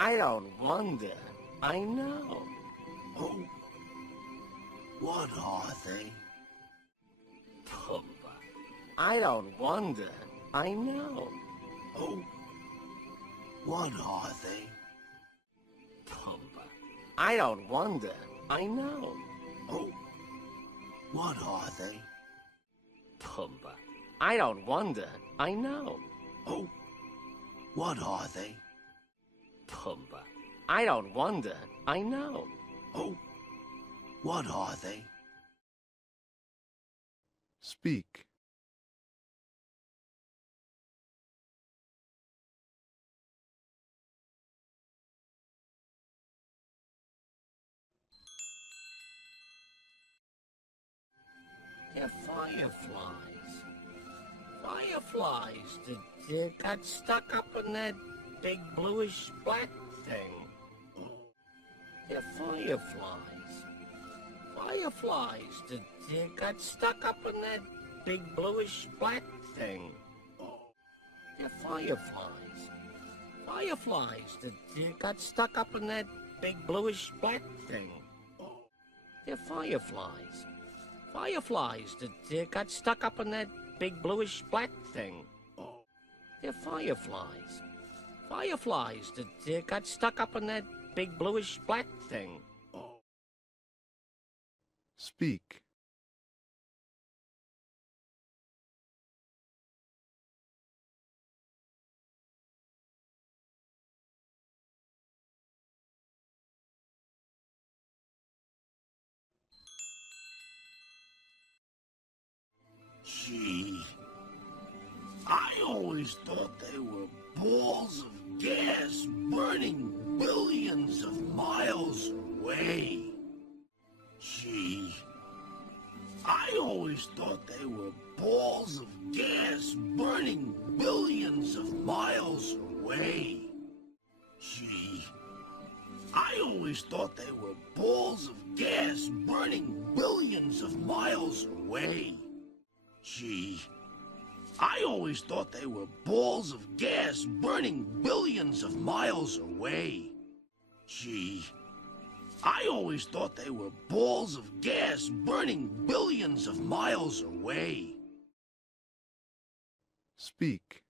I don't wonder. I know. Oh, what are they? Pumbaa. I don't wonder. I know. Oh, what are they? Pumbaa. I don't wonder. I know. Oh, what are they? Pumbaa. I don't wonder. I know. Oh, what are they? Pumbaa. I don't wonder. I know. Oh, what are they? Speak. They're fireflies. Fireflies that got stuck up in that big bluish-black thing. They're fireflies. Fireflies that got stuck up in that big bluish-black thing. They're fireflies. Fireflies that got stuck up in that big bluish-black thing. They're fireflies. Fireflies that got stuck up in that big bluish-black thing. They're fireflies. Fireflies that got stuck up in that big bluish-black thing. Speak. Gee, I always thought they were balls of gas burning billions of miles away. Gee, I always thought they were balls of gas burning billions of miles away. Gee, I always thought they were balls of gas burning billions of miles away. Gee, I always thought they were balls of gas burning billions of miles away. Gee, I always thought they were balls of gas burning billions of miles away. Speak.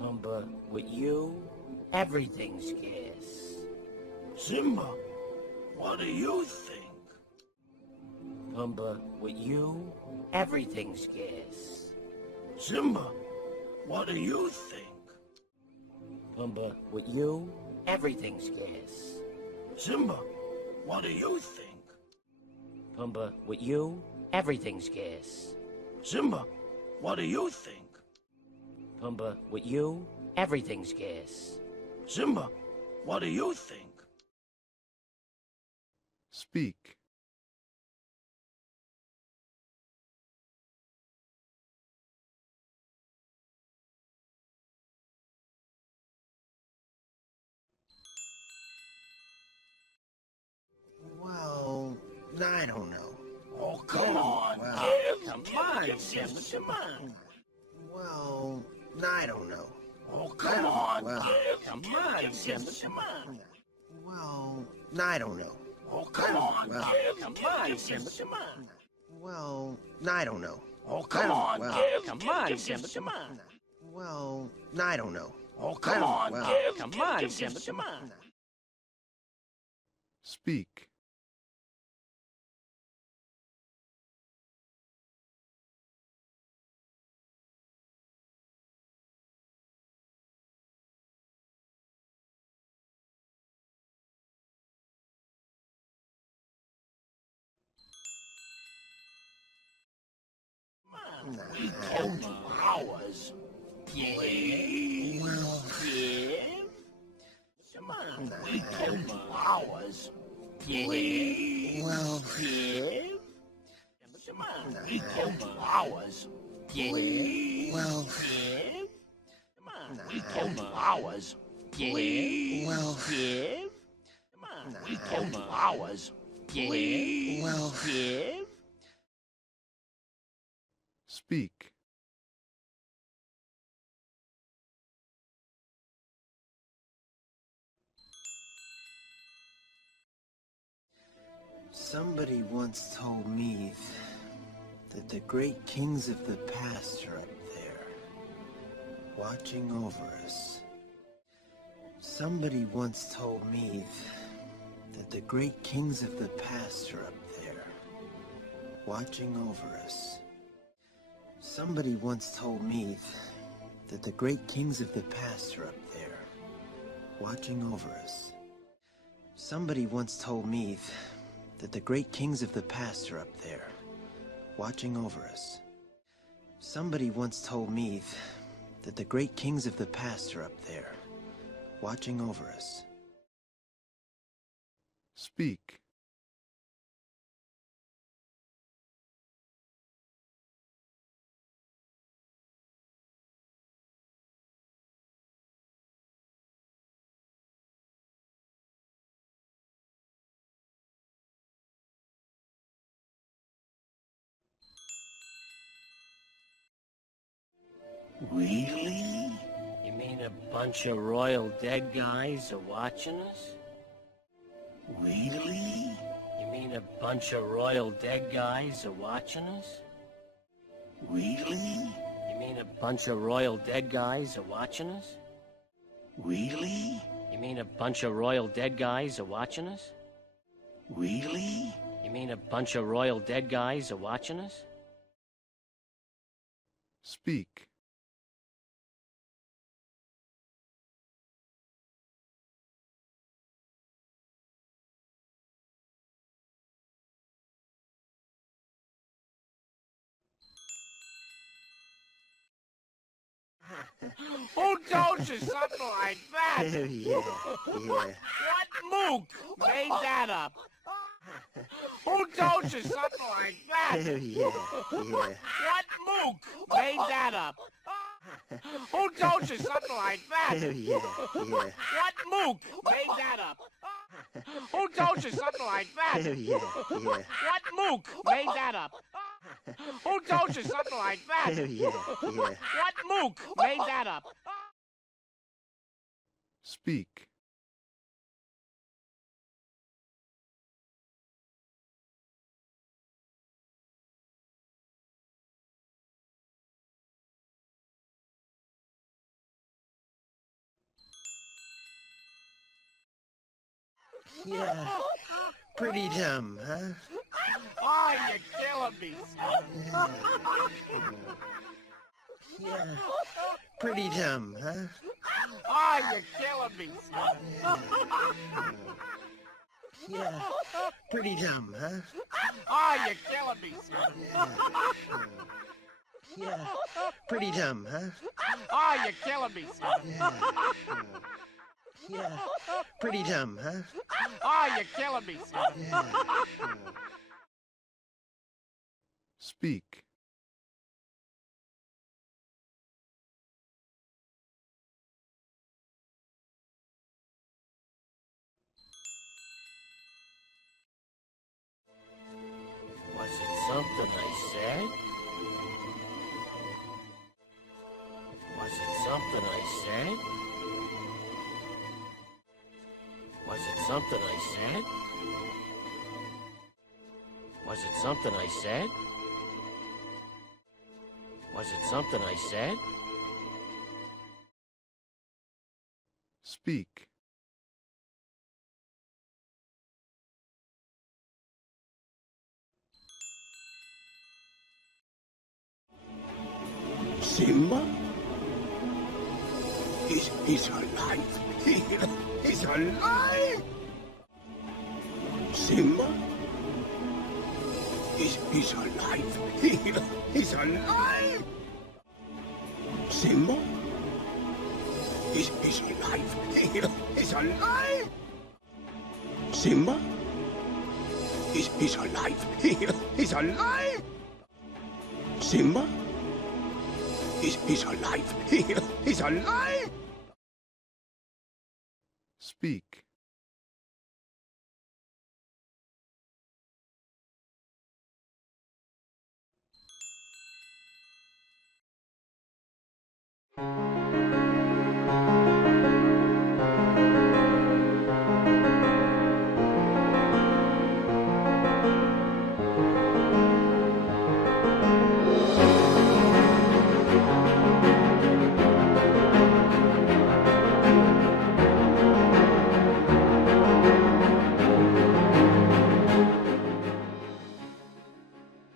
Pumbaa, with you, everything's gas. Simba, what do you think? Pumbaa, with you, everything's gas. Simba, what do you think? Pumbaa, with you, everything's gas. Simba, what do you think? Pumbaa, with you, everything's gas. Simba, what do you think? Pumbaa, with you, everything's gas. Simba, what do you think? Speak. Well, I don't know. Oh, come on, Well, Come on, Simba, come on. Well, I don't know. Oh, come on, Well, Come on, Simba, come on. Well, I don't know. Oh, come on, Well, Come on, Simba, come on. Well, I don't know. Oh, come on, Well, Come on, Simba, come on. Well, I don't know. Oh, come on, Well, Come on, Simba, come on. Speak. We told you hours. Please. Well, Give. Come on. We told you hours. Please. well, Give. Come on. We told you hours. Please. well, Give. Come on. We can do ours. Please. Well, Give? We can do ours. Please. well, Give? Speak. somebody once told me that the great kings of the past are up there, watching over us. Somebody once told me that the great kings of the past are up there, watching over us. Somebody once told me that the great kings of the past are up there, watching over us. Somebody once told me that the great kings of the past are up there, watching over us. Somebody once told me that the great kings of the past are up there, watching over us. Speak. Really? You mean a bunch of royal dead guys are watching us? Really? You mean a bunch of royal dead guys are watching us? Really? You mean a bunch of royal dead guys are watching us? Really? You mean a bunch of royal dead guys are watching us? Really? You mean a bunch of royal dead guys are watching us? Speak. Who told you something like that? Yeah. What mook made that up? Who told you something like that? Yeah. What mook made that up? Who told you something like that? Yeah. What mook made that up? Who told you something like that? Yeah. What mook made that up? Who told you something like that? What mook made that up? Speak. Yeah. Pretty dumb, huh? Oh, you're killing me. Yeah. Pretty dumb, huh? Oh, you're killing me. Yeah. Pretty dumb, huh? Oh, you're killing me. Yeah. Pretty dumb, huh? Oh, you're killing me. Yeah. Pretty dumb, huh? Oh, you're killing me. Speak. Was it something I said? Was it something I said? Was it something I said? Was it something I said? Was it something I said? Speak. Simba? He's alive. He's alive. Simba? He's alive. He's alive. Simba? He's alive. He's alive. Simba? He's alive. He's alive. Simba? He's alive. He's alive. Speak.